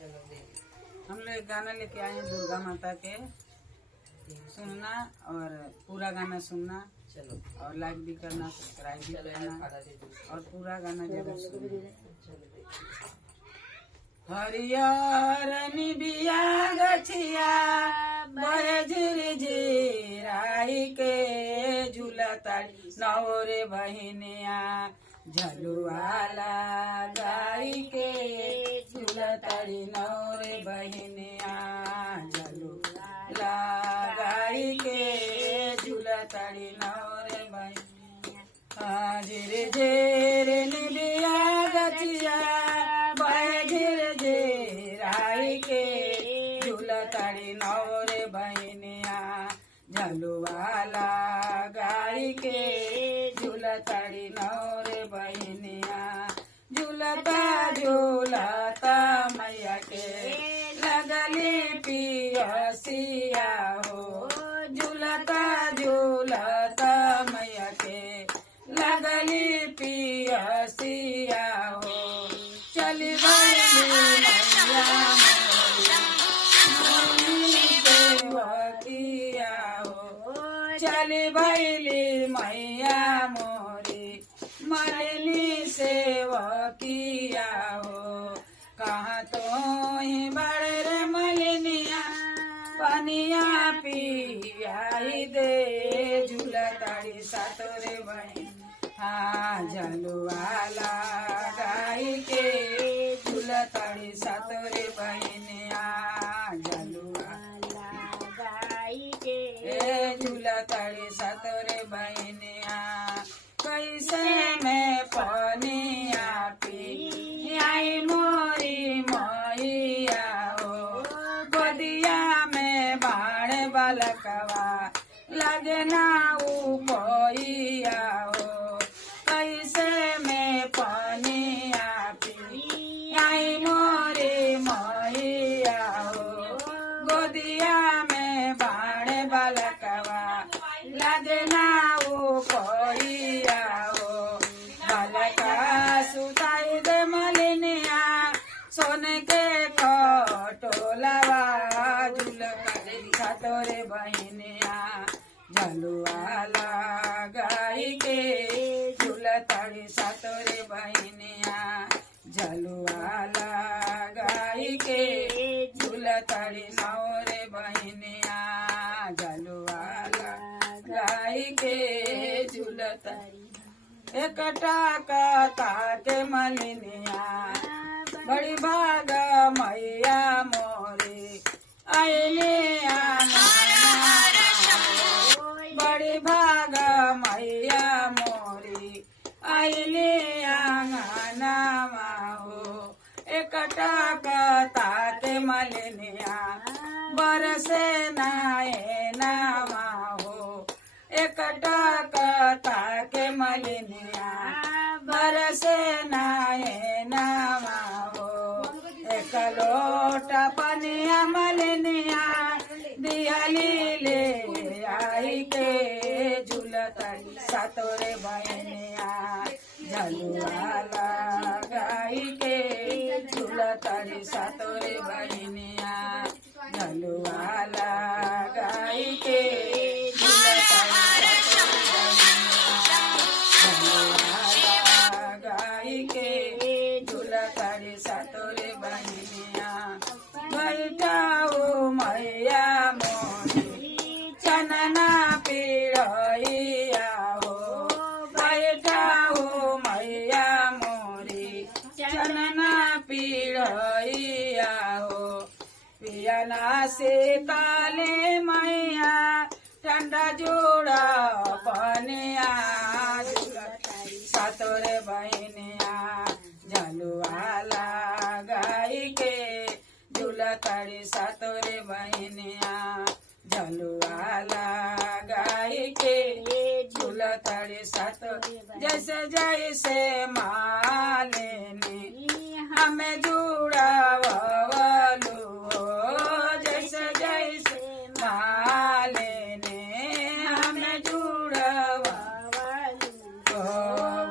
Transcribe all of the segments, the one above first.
हम लोग एक गाना लेके आए हैं दुर्गा माता के, सुनना और पूरा गाना सुनना। चलो, और लाइक भी करना, सब्सक्राइब भी करना और पूरा गाना जरूर सुनना। हरियर निबिया गछिया बहे झिरझिराई के झूलताड़ी नौरे बहिनिया झलुआला गाई के झूलताड़ी नौरे बहिनिया झलुआला गाई के झूलताड़ी नौरे बहिनिया। झिरझिर निबिया गछिया बहे झिरझिराई के झूलताड़ी नौरे बहिनिया झलुआला गाई के झूलताड़ी नौरे बहिनिया। झूलता झूलता मैया के लगली पियसिया हो, झूलता झूलता मैया के लगली पियसिया हो। चली भैली मैया सेवकिया हो, चली भैली मैया मोरी मलिनी सेवकिया हो। कहाँ तो ही बड़े रे मलिनिया पनिया पियाई दे झूलताड़ी सातोरे बहन हाँ झलुआला गाई के झूलताड़ी सातोरे बहनिया झलुआला गाई के झूलताड़ी सातोरे बहनिया। कैसे में पनिया पी आई मोरी मैया हो, गोदिया में बाण बालकवा लगना उपैया हो। कैसे में पनिया पी आई मोरी मैया हो, गोदिया में बाण बालकवा लगना उपैया हो। बालका सुताई दे मलिनिया सोने के कटोलवा झूलताड़ी सातोरे बहिनिया झलुआला गाई के झूलताड़ी सातोरे बहिनिया झलुआला गाई के झूलताड़ी नौरे बहिनिया झलुआला गाई के झूलताड़ी। एकटा कता के मलिनिया बड़ी भाग मैया मोरी आईले बड़ी भाग मैया मोरी आईले आंगना हो। एकटा कता के मलिनिया बरसे नाए नामा हो, एकटा कता के मलिनिया बरसे नाए नामा हो। एक लोटा पनिया मलिनिया दियाली ले आई के झूलताड़ी सातोरे बहनिया झलुआला गाई के झूलताड़ी सातोरे बहनिया झलुआला गाई के झूलताड़ी गाई के झूलताड़ी सातोरे बहनिया। बैठाओ मैया मोरी चनना पिड़ैया हो, बैठाओ मैया मोरी चनना पिड़ैया हो। पियना से काले मैया ठंडा जोड़ा पनिया झूलताड़ी सातोरे बहनिया झलुआला गाई के झूलताड़ी सातोरे बहनिया झलुआला गाई के झूलताड़ी सातोरे। जैसे जैसे मालिनी हमें जुड़ावलू हो, जैसे जैसे मालिनी हमें जुड़ावलू हो,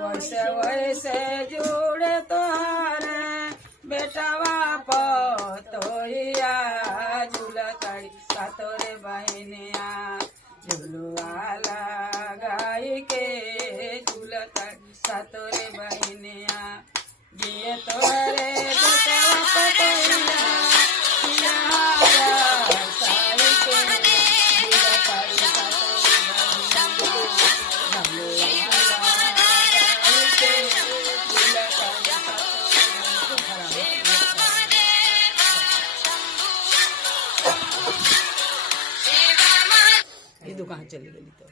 वैसे वैसे जुड़े तोहरे बेटवा पत सातोरे बहिनिया दिए तोरे बेटवा पतैया सियारा साई के दिया पाई सातोरे बहिनिया भले के दिया पाई ये दुकान चली गई तो